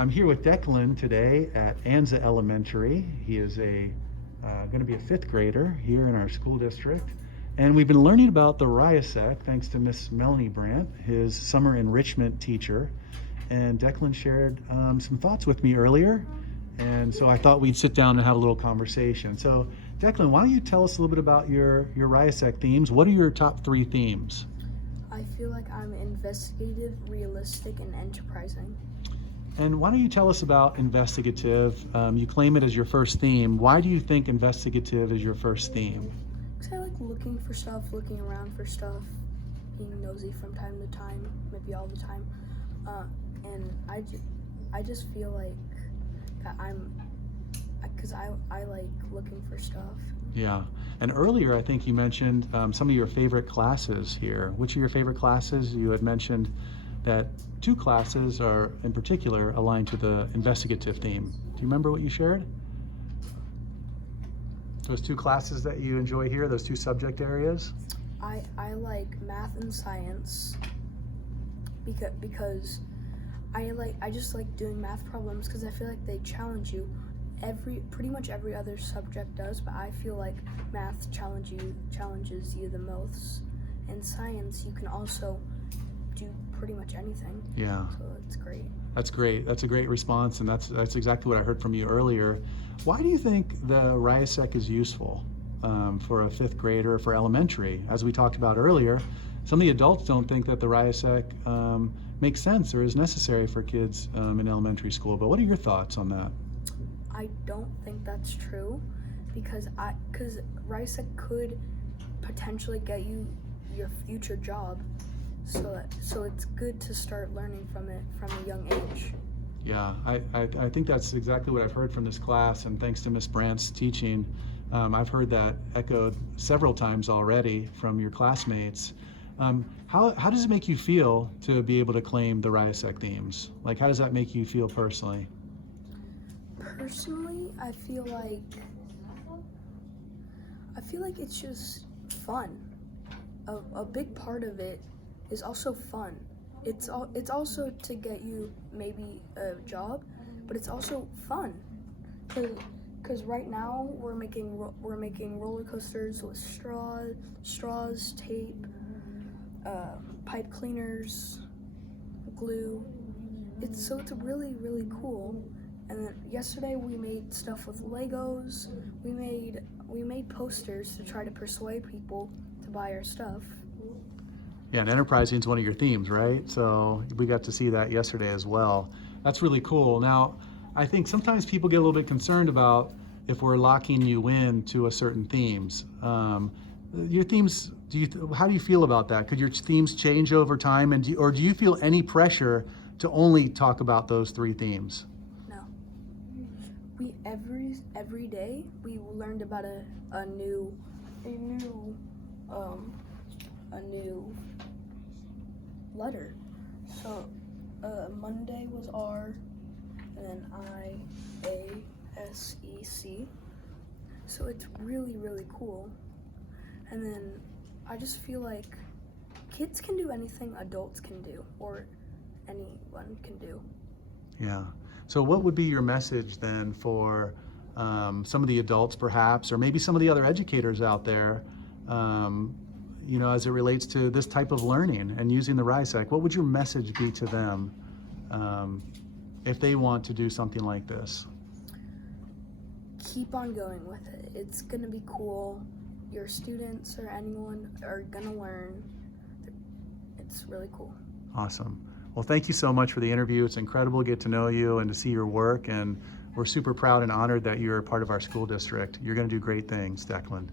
I'm here with Declan today at Anza Elementary. He is going to be a fifth grader here in our school district. And we've been learning about the RIASEC thanks to Miss Melanie Brandt, his summer enrichment teacher. And Declan shared some thoughts with me earlier. And so I thought we'd sit down and have a little conversation. So Declan, why don't you tell us a little bit about your RIASEC themes? What are your top 3 themes? I feel like I'm investigative, realistic, and enterprising. And why don't you tell us about investigative? You claim it as your first theme. Why do you think investigative is your first theme? Because I like looking for stuff, looking around for stuff, being nosy from time to time, maybe all the time. And I just feel like that because I like looking for stuff. Yeah. And earlier, I think you mentioned some of your favorite classes here. Which are your favorite classes? You had mentioned that 2 classes are in particular aligned to the investigative theme. Do you remember what you shared? Those 2 classes that you enjoy here, those 2 subject areas? I like math and science because I just like doing math problems because I feel like they challenge you. Pretty much every other subject does, but I feel like math challenges you the most. In science, you can also do pretty much anything. Yeah. So it's great. That's great. That's a great response, and that's exactly what I heard from you earlier. Why do you think the RIASEC is useful for a 5th grader, for elementary? As we talked about earlier, some of the adults don't think that the RIASEC makes sense or is necessary for kids in elementary school. But what are your thoughts on that? I don't think that's true because RIASEC could potentially get you your future job. So it's good to start learning from it from a young age. Yeah, I think that's exactly what I've heard from this class, and thanks to Miss Brandt's teaching, I've heard that echoed several times already from your classmates. How does it make you feel to be able to claim the RIASEC themes? Like, how does that make you feel personally? Personally, I feel like it's just fun. A big part of it is also fun. It's also to get you maybe a job, but it's also fun. Cause right now we're making roller coasters with straws, tape, pipe cleaners, glue. It's really cool. And then yesterday we made stuff with Legos. We made posters to try to persuade people to buy our stuff. Yeah, and enterprising is one of your themes, right? So we got to see that yesterday as well. That's really cool. Now, I think sometimes people get a little bit concerned about if we're locking you in to a certain themes. Your themes, how do you feel about that? Could your themes change over time, and or do you feel any pressure to only talk about those 3 themes? No. We every day we learned about a new letter. So Monday was R, and then IASEC. So it's really cool. And then I just feel like kids can do anything adults can do, or anyone can do. Yeah. So what would be your message then for some of the adults perhaps, or maybe some of the other educators out there, as it relates to this type of learning and using the RIASEC? What would your message be to them if they want to do something like this? Keep on going with it. It's going to be cool. Your students or anyone are going to learn. It's really cool. Awesome. Well, thank you so much for the interview. It's incredible to get to know you and to see your work, and we're super proud and honored that you're a part of our school district. You're going to do great things, Declan.